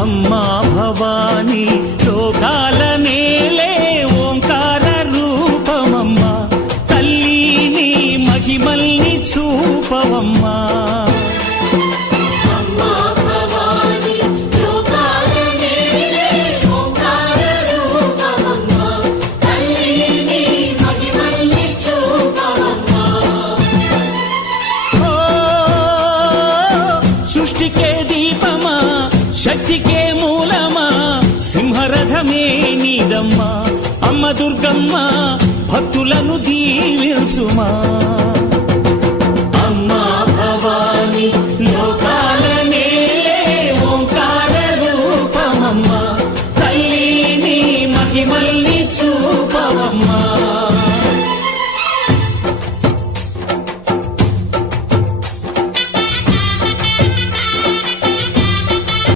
అమ్మా భవానీ లోకాల నేలే ఓంకార రూపమమ్మా, తల్లి నీ మహిమల్ని చూపవమ్మా. సృష్టికే దీపమా, శక్తికే మూలమా, సింహరథమే నీదమ్మా. అమ్మ దుర్గమ్మ భక్తులను దీవించుమా.